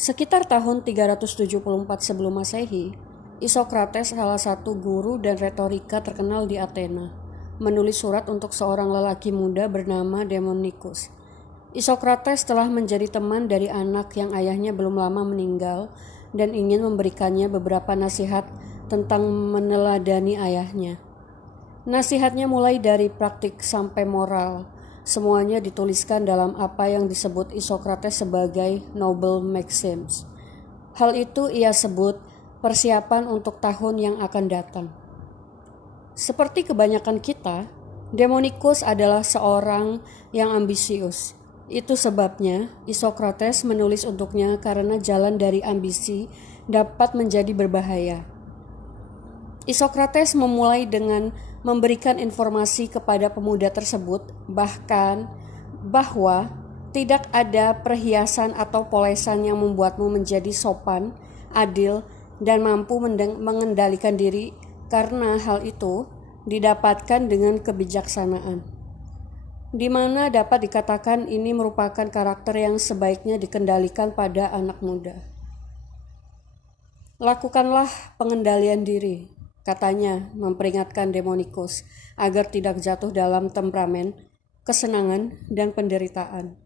Sekitar tahun 374 sebelum Masehi, Isokrates, salah satu guru dan retorika terkenal di Athena, menulis surat untuk seorang lelaki muda bernama Demonicus. Isokrates telah menjadi teman dari anak yang ayahnya belum lama meninggal dan ingin memberikannya beberapa nasihat tentang meneladani ayahnya. Nasihatnya mulai dari praktik sampai moral. Semuanya dituliskan dalam apa yang disebut Isokrates sebagai Noble Maxims. Hal itu ia sebut persiapan untuk tahun yang akan datang. Seperti kebanyakan kita, Demonicus adalah seorang yang ambisius. Itu sebabnya Isokrates menulis untuknya karena jalan dari ambisi dapat menjadi berbahaya. Isokrates memulai dengan memberikan informasi kepada pemuda tersebut bahwa tidak ada perhiasan atau polesan yang membuatmu menjadi sopan, adil, dan mampu mengendalikan diri karena hal itu didapatkan dengan kebijaksanaan. Di mana dapat dikatakan ini merupakan karakter yang sebaiknya dikendalikan pada anak muda. Lakukanlah pengendalian diri, katanya memperingatkan Demonicus agar tidak jatuh dalam temperamen, kesenangan, dan penderitaan.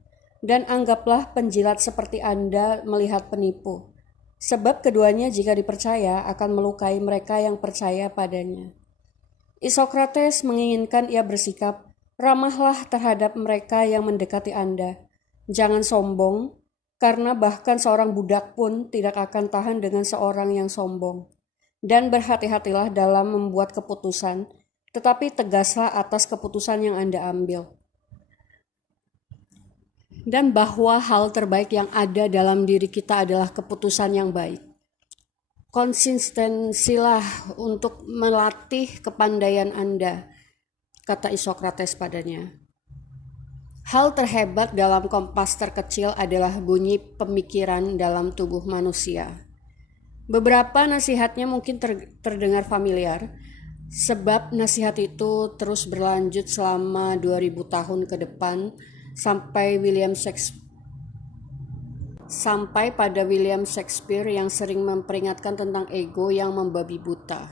Dan anggaplah penjilat seperti Anda melihat penipu, sebab keduanya jika dipercaya akan melukai mereka yang percaya padanya. Isokrates menginginkan ia bersikap, ramahlah terhadap mereka yang mendekati Anda. Jangan sombong, karena bahkan seorang budak pun tidak akan tahan dengan seorang yang sombong. Dan berhati-hatilah dalam membuat keputusan, tetapi tegaslah atas keputusan yang Anda ambil. Dan bahwa hal terbaik yang ada dalam diri kita adalah keputusan yang baik. Konsistensilah untuk melatih kepandaian Anda, kata Isokrates padanya. Hal terhebat dalam kompas terkecil adalah bunyi pemikiran dalam tubuh manusia. Beberapa nasihatnya mungkin terdengar familiar, sebab nasihat itu terus berlanjut selama 2000 tahun ke depan sampai pada William Shakespeare yang sering memperingatkan tentang ego yang membabi buta.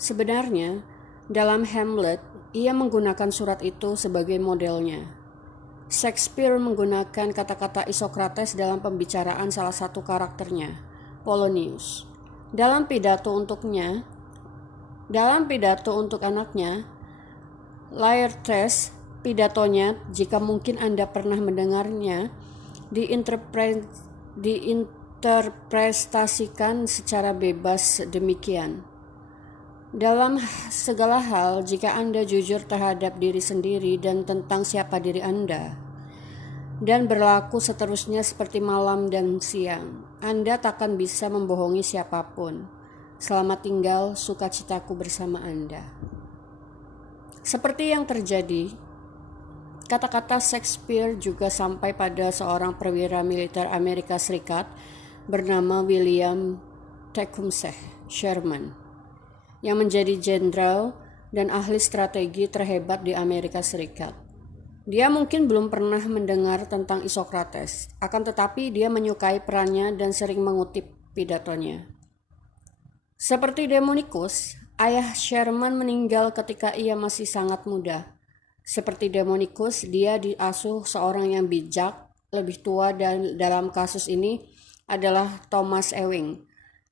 Sebenarnya, dalam Hamlet, ia menggunakan surat itu sebagai modelnya. Shakespeare menggunakan kata-kata Isokrates dalam pembicaraan salah satu karakternya, Polonius. Dalam pidato untuk anaknya, Laertes, pidatonya, jika mungkin Anda pernah mendengarnya, diinterpretasikan secara bebas demikian. Dalam segala hal, jika Anda jujur terhadap diri sendiri dan tentang siapa diri Anda, dan berlaku seterusnya seperti malam dan siang, Anda takkan bisa membohongi siapapun. Selamat tinggal, sukacitaku bersama Anda. Seperti yang terjadi, kata-kata Shakespeare juga sampai pada seorang perwira militer Amerika Serikat bernama William Tecumseh Sherman, yang menjadi jenderal dan ahli strategi terhebat di Amerika Serikat. Dia mungkin belum pernah mendengar tentang Isokrates, akan tetapi dia menyukai perannya dan sering mengutip pidatonya. Seperti Demonicus, ayah Sherman meninggal ketika ia masih sangat muda. Seperti Demonicus, dia diasuh seorang yang bijak, lebih tua, dan dalam kasus ini adalah Thomas Ewing,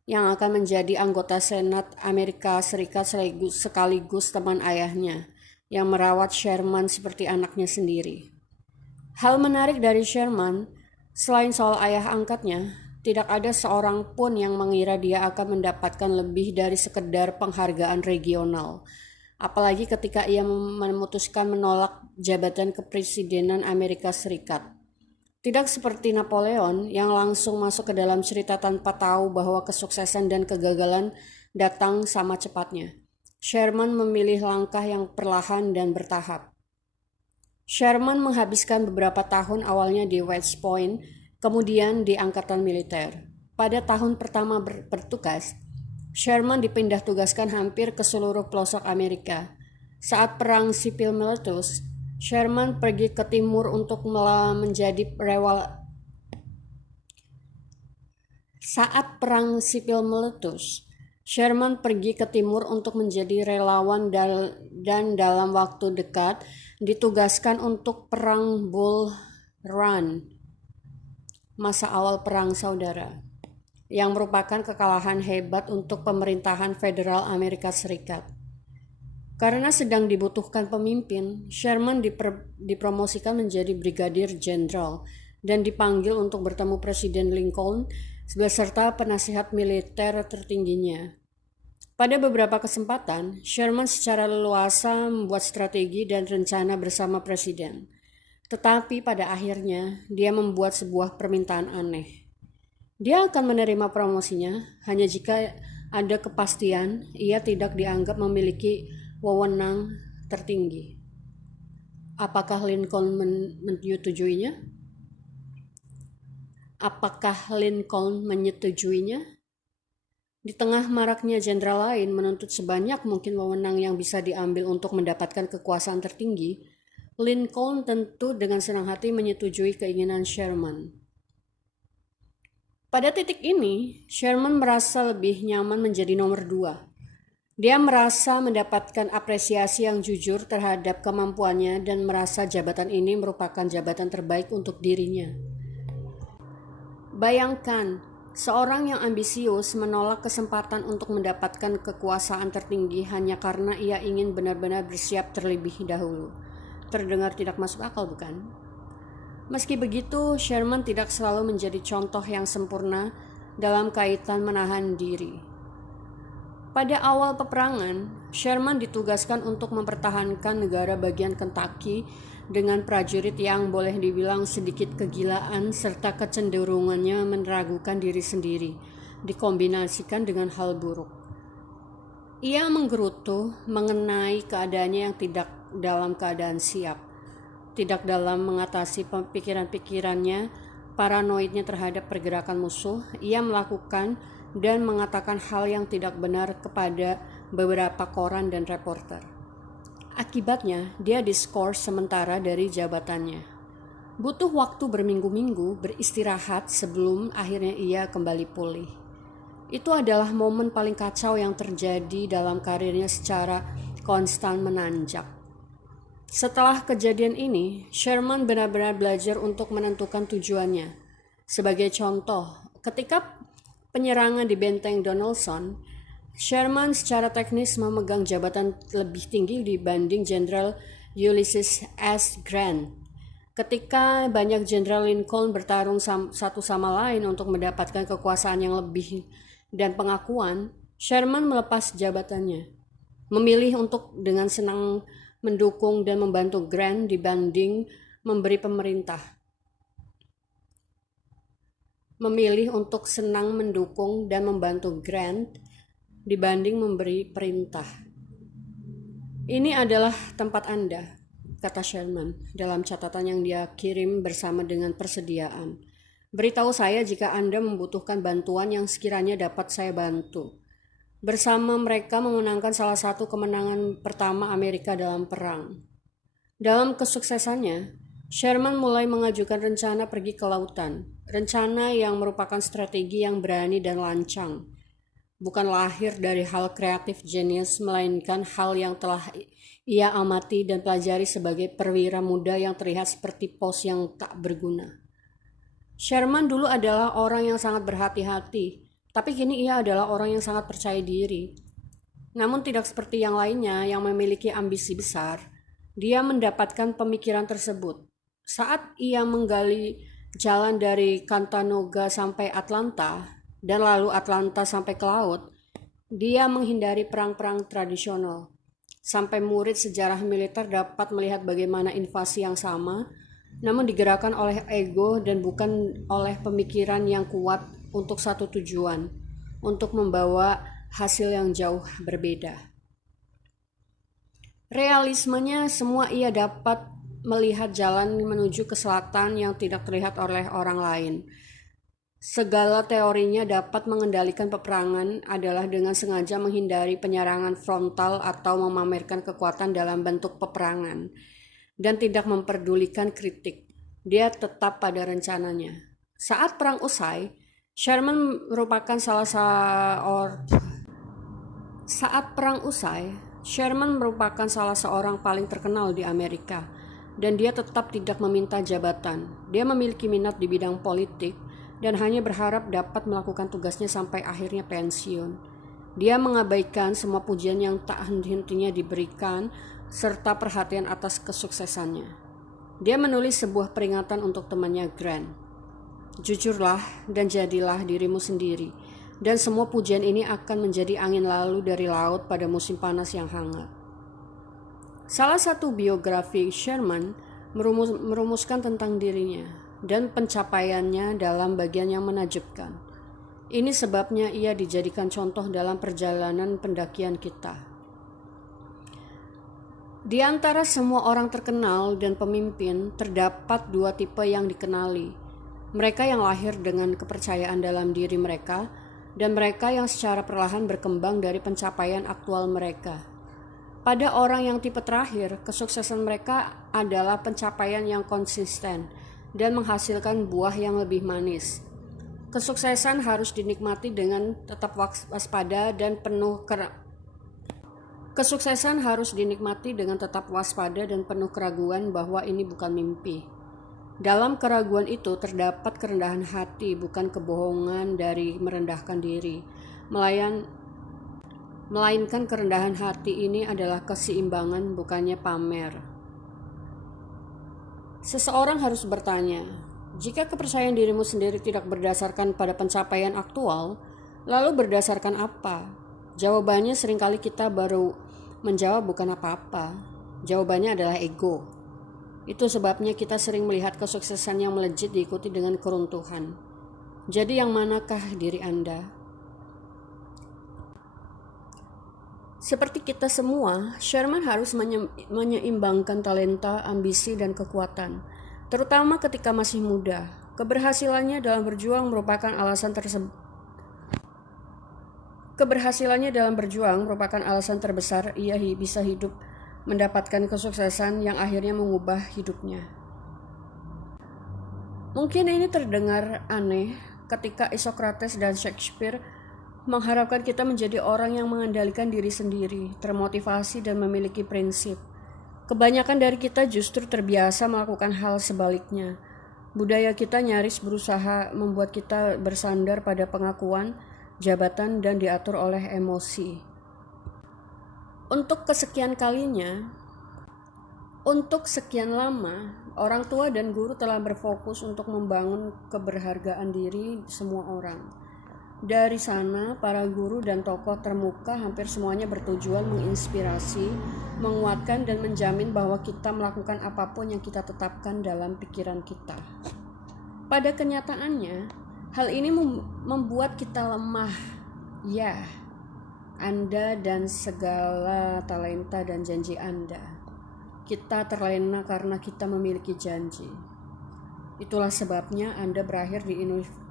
yang akan menjadi anggota Senat Amerika Serikat sekaligus teman ayahnya, yang merawat Sherman seperti anaknya sendiri. Hal menarik dari Sherman, selain soal ayah angkatnya, tidak ada seorang pun yang mengira dia akan mendapatkan lebih dari sekedar penghargaan regional, apalagi ketika ia memutuskan menolak jabatan kepresidenan Amerika Serikat. Tidak seperti Napoleon yang langsung masuk ke dalam cerita tanpa tahu bahwa kesuksesan dan kegagalan datang sama cepatnya. Sherman memilih langkah yang perlahan dan bertahap. Sherman menghabiskan beberapa tahun awalnya di West Point, kemudian di Angkatan Militer. Pada tahun pertama bertugas, Sherman dipindah tugaskan hampir ke seluruh pelosok Amerika. Saat perang sipil meletus, Sherman pergi ke timur untuk menjadi Saat perang sipil meletus, Sherman pergi ke timur untuk menjadi relawan dan dalam waktu dekat ditugaskan untuk perang Bull Run, masa awal perang saudara, yang merupakan kekalahan hebat untuk pemerintahan federal Amerika Serikat. Karena sedang dibutuhkan pemimpin, Sherman dipromosikan menjadi brigadir jenderal dan dipanggil untuk bertemu Presiden Lincoln beserta penasihat militer tertingginya. Pada beberapa kesempatan, Sherman secara leluasa membuat strategi dan rencana bersama Presiden. Tetapi pada akhirnya, dia membuat sebuah permintaan aneh. Dia akan menerima promosinya hanya jika ada kepastian ia tidak dianggap memiliki wewenang tertinggi. Apakah Lincoln menyetujuinya? Di tengah maraknya jenderal lain menuntut sebanyak mungkin wewenang yang bisa diambil untuk mendapatkan kekuasaan tertinggi, Lincoln tentu dengan senang hati menyetujui keinginan Sherman. Pada titik ini, Sherman merasa lebih nyaman menjadi nomor 2. Dia merasa mendapatkan apresiasi yang jujur terhadap kemampuannya dan merasa jabatan ini merupakan jabatan terbaik untuk dirinya. Bayangkan, seorang yang ambisius menolak kesempatan untuk mendapatkan kekuasaan tertinggi hanya karena ia ingin benar-benar bersiap terlebih dahulu. Terdengar tidak masuk akal, bukan? Meski begitu, Sherman tidak selalu menjadi contoh yang sempurna dalam kaitan menahan diri. Pada awal peperangan, Sherman ditugaskan untuk mempertahankan negara bagian Kentucky dengan prajurit yang boleh dibilang sedikit kegilaan serta kecenderungannya meragukan diri sendiri, dikombinasikan dengan hal buruk. Ia menggerutu mengenai keadaannya yang tidak dalam keadaan siap, tidak dalam mengatasi pikiran-pikirannya, paranoidnya terhadap pergerakan musuh. Ia melakukan dan mengatakan hal yang tidak benar kepada beberapa koran dan reporter. Akibatnya, dia diskors sementara dari jabatannya. Butuh waktu berminggu-minggu beristirahat sebelum akhirnya ia kembali pulih. Itu adalah momen paling kacau yang terjadi dalam karirnya secara konstan menanjak. Setelah kejadian ini, Sherman benar-benar belajar untuk menentukan tujuannya. Sebagai contoh, ketika penyerangan di benteng Donelson, Sherman secara teknis memegang jabatan lebih tinggi dibanding Jenderal Ulysses S. Grant. Ketika banyak Jenderal Lincoln bertarung satu sama lain untuk mendapatkan kekuasaan yang lebih dan pengakuan, Sherman melepas jabatannya, memilih untuk dengan senang mendukung dan membantu Grant dibanding memberi pemerintah. Memilih untuk senang mendukung dan membantu Grant dibanding memberi perintah. Ini adalah tempat Anda, kata Sherman dalam catatan yang dia kirim bersama dengan persediaan. Beritahu saya jika Anda membutuhkan bantuan yang sekiranya dapat saya bantu. Bersama mereka memenangkan salah satu kemenangan pertama Amerika dalam perang. Dalam kesuksesannya, Sherman mulai mengajukan rencana pergi ke lautan, rencana yang merupakan strategi yang berani dan lancang. Bukan lahir dari hal kreatif jenius, melainkan hal yang telah ia amati dan pelajari sebagai perwira muda yang terlihat seperti pos yang tak berguna. Sherman dulu adalah orang yang sangat berhati-hati, tapi kini ia adalah orang yang sangat percaya diri. Namun tidak seperti yang lainnya yang memiliki ambisi besar, dia mendapatkan pemikiran tersebut saat ia menggali jalan dari Chattanooga sampai Atlanta dan lalu Atlanta sampai ke laut. Dia menghindari perang-perang tradisional. Sampai murid sejarah militer dapat melihat bagaimana invasi yang sama, namun digerakkan oleh ego dan bukan oleh pemikiran yang kuat untuk satu tujuan, untuk membawa hasil yang jauh berbeda. Realismenya semua ia dapat melihat jalan menuju ke selatan yang tidak terlihat oleh orang lain. Segala teorinya dapat mengendalikan peperangan adalah dengan sengaja menghindari penyerangan frontal atau memamerkan kekuatan dalam bentuk peperangan dan tidak memperdulikan kritik. Dia tetap pada rencananya. Saat perang usai, Sherman merupakan saat perang usai, Sherman merupakan salah seorang paling terkenal di Amerika, dan dia tetap tidak meminta jabatan. Dia memiliki minat di bidang politik dan hanya berharap dapat melakukan tugasnya sampai akhirnya pensiun. Dia mengabaikan semua pujian yang tak henti-hentinya diberikan serta perhatian atas kesuksesannya. Dia menulis sebuah peringatan untuk temannya Grant. Jujurlah dan jadilah dirimu sendiri, dan semua pujian ini akan menjadi angin lalu dari laut pada musim panas yang hangat. Salah satu biografi Sherman merumuskan tentang dirinya dan pencapaiannya dalam bagian yang menakjubkan. Ini sebabnya ia dijadikan contoh dalam perjalanan pendakian kita. Di antara semua orang terkenal dan pemimpin, terdapat dua tipe yang dikenali. Mereka yang lahir dengan kepercayaan dalam diri mereka, dan mereka yang secara perlahan berkembang dari pencapaian aktual mereka. Pada orang yang tipe terakhir, kesuksesan mereka adalah pencapaian yang konsisten dan menghasilkan buah yang lebih manis. Kesuksesan harus dinikmati dengan tetap waspada dan penuh keraguan bahwa ini bukan mimpi. Dalam keraguan itu terdapat kerendahan hati, bukan kebohongan dari merendahkan diri. Melainkan kerendahan hati ini adalah keseimbangan, bukannya pamer. Seseorang harus bertanya, jika kepercayaan dirimu sendiri tidak berdasarkan pada pencapaian aktual, lalu berdasarkan apa? Jawabannya seringkali kita baru menjawab bukan apa-apa. Jawabannya adalah ego. Itu sebabnya kita sering melihat kesuksesan yang melejit diikuti dengan keruntuhan. Jadi yang manakah diri Anda? Seperti kita semua, Sherman harus menyeimbangkan talenta, ambisi, dan kekuatan, terutama ketika masih muda. Keberhasilannya dalam berjuang merupakan alasan terbesar ia bisa hidup mendapatkan kesuksesan yang akhirnya mengubah hidupnya. Mungkin ini terdengar aneh ketika Socrates dan Shakespeare mengharapkan kita menjadi orang yang mengendalikan diri sendiri, termotivasi dan memiliki prinsip. Kebanyakan dari kita justru terbiasa melakukan hal sebaliknya. Budaya kita nyaris berusaha membuat kita bersandar pada pengakuan, jabatan, dan diatur oleh emosi. Untuk sekian lama, orang tua dan guru telah berfokus untuk membangun keberhargaan diri semua orang. Dari sana, para guru dan tokoh termuka hampir semuanya bertujuan menginspirasi, menguatkan, dan menjamin bahwa kita melakukan apapun yang kita tetapkan dalam pikiran kita. Pada kenyataannya, hal ini membuat kita lemah. Ya, Anda dan segala talenta dan janji Anda. Kita terlena karena kita memiliki janji. Itulah sebabnya Anda berakhir di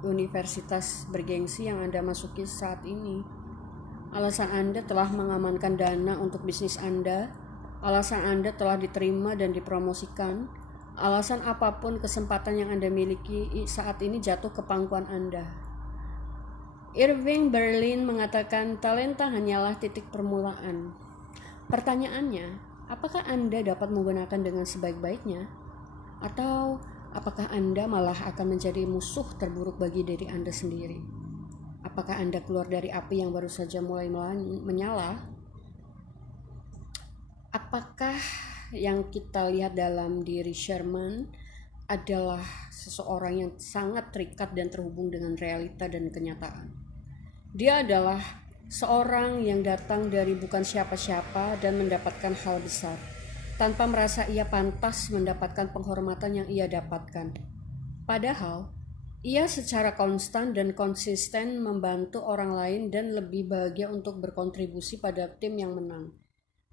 universitas bergengsi yang Anda masuki saat ini. Alasan Anda telah mengamankan dana untuk bisnis Anda. Alasan Anda telah diterima dan dipromosikan. Alasan apapun kesempatan yang Anda miliki saat ini jatuh ke pangkuan Anda. Irving Berlin mengatakan talenta hanyalah titik permulaan. Pertanyaannya, apakah Anda dapat menggunakan dengan sebaik-baiknya? Atau apakah Anda malah akan menjadi musuh terburuk bagi diri Anda sendiri? Apakah Anda keluar dari api yang baru saja mulai menyala? Apakah yang kita lihat dalam diri Sherman adalah seseorang yang sangat terikat dan terhubung dengan realita dan kenyataan? Dia adalah seorang yang datang dari bukan siapa-siapa dan mendapatkan hal besar, tanpa merasa ia pantas mendapatkan penghormatan yang ia dapatkan. Padahal, ia secara konstan dan konsisten membantu orang lain dan lebih bahagia untuk berkontribusi pada tim yang menang.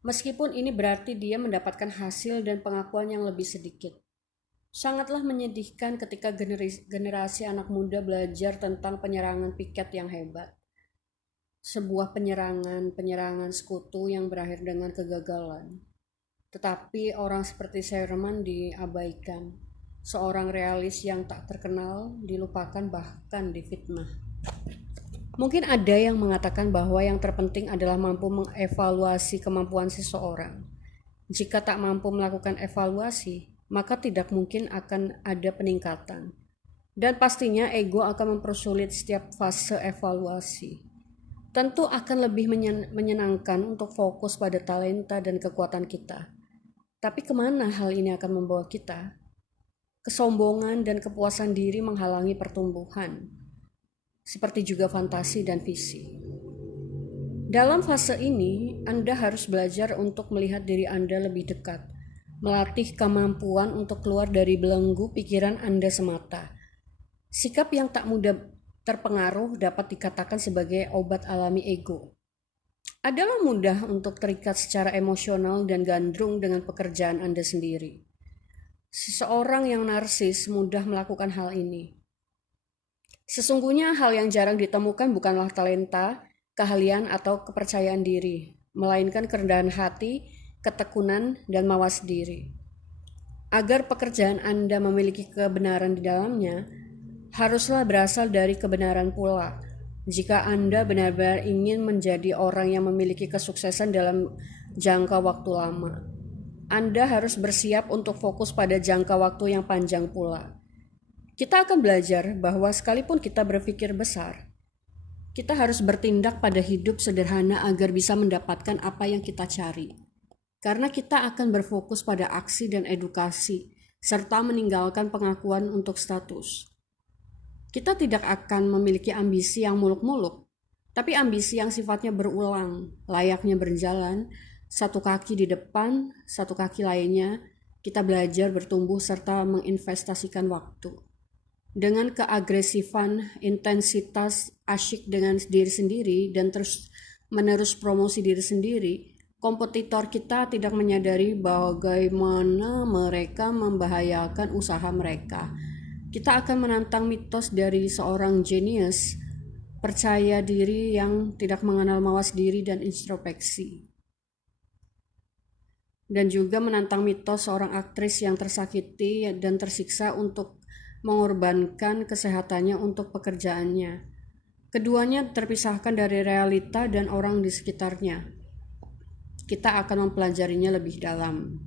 Meskipun ini berarti dia mendapatkan hasil dan pengakuan yang lebih sedikit. Sangatlah menyedihkan ketika generasi anak muda belajar tentang penyerangan piket yang hebat. Sebuah penyerangan sekutu yang berakhir dengan kegagalan. Tetapi orang seperti Sherman diabaikan. seorang realis yang tak terkenal, dilupakan bahkan difitnah. Mungkin ada yang mengatakan bahwa yang terpenting adalah mampu mengevaluasi kemampuan seseorang. Jika tak mampu melakukan evaluasi, maka tidak mungkin akan ada peningkatan. Dan pastinya ego akan mempersulit setiap fase evaluasi. Tentu akan lebih menyenangkan untuk fokus pada talenta dan kekuatan kita. Tapi kemana hal ini akan membawa kita? Kesombongan dan kepuasan diri menghalangi pertumbuhan, seperti juga fantasi dan visi. Dalam fase ini, Anda harus belajar untuk melihat diri Anda lebih dekat, melatih kemampuan untuk keluar dari belenggu pikiran Anda semata. Sikap yang tak mudah terpengaruh dapat dikatakan sebagai obat alami ego. Adalah mudah untuk terikat secara emosional dan gandrung dengan pekerjaan Anda sendiri. Seseorang yang narsis mudah melakukan hal ini. Sesungguhnya hal yang jarang ditemukan bukanlah talenta, keahlian, atau kepercayaan diri, melainkan kerendahan hati, ketekunan, dan mawas diri. Agar pekerjaan Anda memiliki kebenaran di dalamnya, haruslah berasal dari kebenaran pula. Jika Anda benar-benar ingin menjadi orang yang memiliki kesuksesan dalam jangka waktu lama, Anda harus bersiap untuk fokus pada jangka waktu yang panjang pula. Kita akan belajar bahwa sekalipun kita berpikir besar, kita harus bertindak pada hidup sederhana agar bisa mendapatkan apa yang kita cari. Karena kita akan berfokus pada aksi dan edukasi, serta meninggalkan pengakuan untuk status. Kita tidak akan memiliki ambisi yang muluk-muluk, tapi ambisi yang sifatnya berulang, layaknya berjalan, satu kaki di depan, satu kaki lainnya, kita belajar bertumbuh serta menginvestasikan waktu. Dengan keagresifan, intensitas, asyik dengan diri sendiri, dan terus menerus promosi diri sendiri, kompetitor kita tidak menyadari bagaimana mereka membahayakan usaha mereka. Kita akan menantang mitos dari seorang jenius, percaya diri yang tidak mengenal mawas diri dan introspeksi. Dan juga menantang mitos seorang aktris yang tersakiti dan tersiksa untuk mengorbankan kesehatannya untuk pekerjaannya. Keduanya terpisahkan dari realita dan orang di sekitarnya. Kita akan mempelajarinya lebih dalam.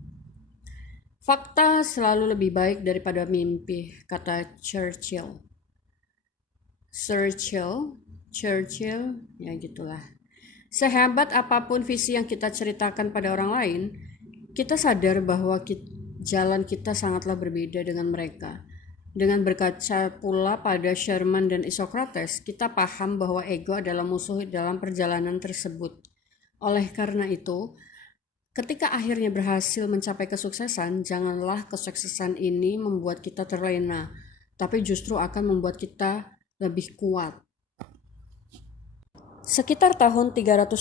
Fakta selalu lebih baik daripada mimpi, kata Churchill. Churchill, ya gitulah. Sehebat apapun visi yang kita ceritakan pada orang lain, kita sadar bahwa jalan kita sangatlah berbeda dengan mereka. Dengan berkaca pula pada Sherman dan Isocrates, kita paham bahwa ego adalah musuh dalam perjalanan tersebut. Oleh karena itu, ketika akhirnya berhasil mencapai kesuksesan, janganlah kesuksesan ini membuat kita terlena, tapi justru akan membuat kita lebih kuat. Sekitar tahun 300